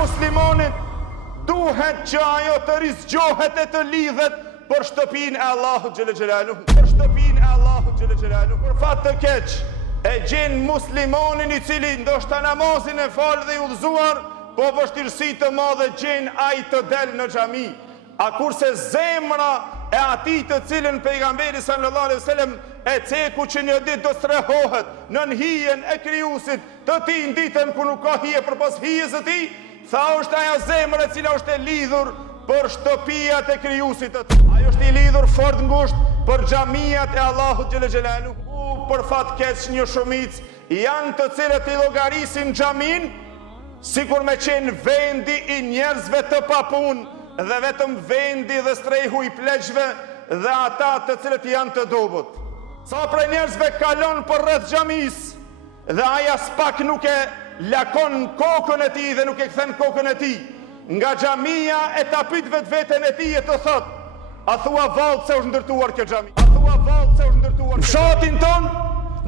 muslimonit duhet që ajo të rizgjohet e të lidhet për shtëpinë e Allahut xhelle xhelaluhu. Për shtëpinë e Allahut xhelle xhelaluhu. Për fat të keq e gjen muslimonin i cili ndoshta namazin e fal dhe i udhëzuar, po vështirësi të madhe gjen ai të del në xhami. A kurse zemra e atij të cilën pejgamberi sallallahu alaihi wasallam e ceku që një ditë do strehohet nën hijen e krijuesit të tij në ditën kur nuk ka hije përpas hijes së tij, tha është ajo zemër e cila është e lidhur për shtëpiat e krijuesit të tij. Ajo është i lidhur fort ngushtë për xhamiat e Allahut xhelle xhelaluhu. Për fat keq një shumicë janë të cilët i llogarisin xhamin sikur me qenë vendi i njerëzve të papunë dhe vetëm vendi dhe strehu i pleqve dhe ata të cilët janë të dobët. Sa prej njerëzve kalon për rreth xhamis dhe aja s'pak nuk e lakon kokën e tij dhe nuk e kthen kokën e tij nga xhamia e ta pyet vetveten e tij e të thot: a thua vallë se është ndërtuar kjo xhami? A thua vallë se është ndërtuar kjo xhami? Në fshatin ton,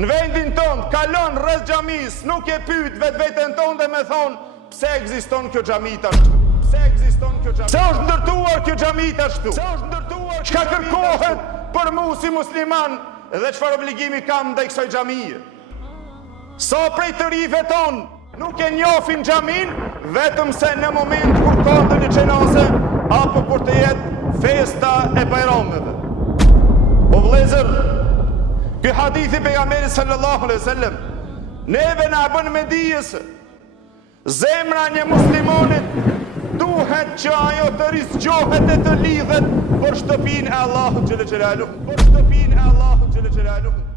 në vendin ton, kalon rreth xhamis, nuk e pyet vetveten ton dhe me thon: pse ekziston kjo xhami tashtu? Pse ekziston kjo xhami? Pse është ndërtuar kjo xhami tashtu? Pse është ndërtuar? Çka kërkohet për mua si musliman dhe çfarë obligimi kam ndaj kësaj xhamie? Sa prej të rive ton nuk e njohin xhamin vetëm se në moment kur ka ndonjë xhenaze apo kur të jetë festa e bajrameve. O vëllezër, ky hadith i pejgamberit sallallahu alaihi wasallam neve na bën me dije se zemra një muslimonit duhet që ajo të rizgjohet e të lidhet për shtëpinë e Allahut xhelle xhelaluhu. Për shtëpinë e Allahut xhelle xhelaluhu.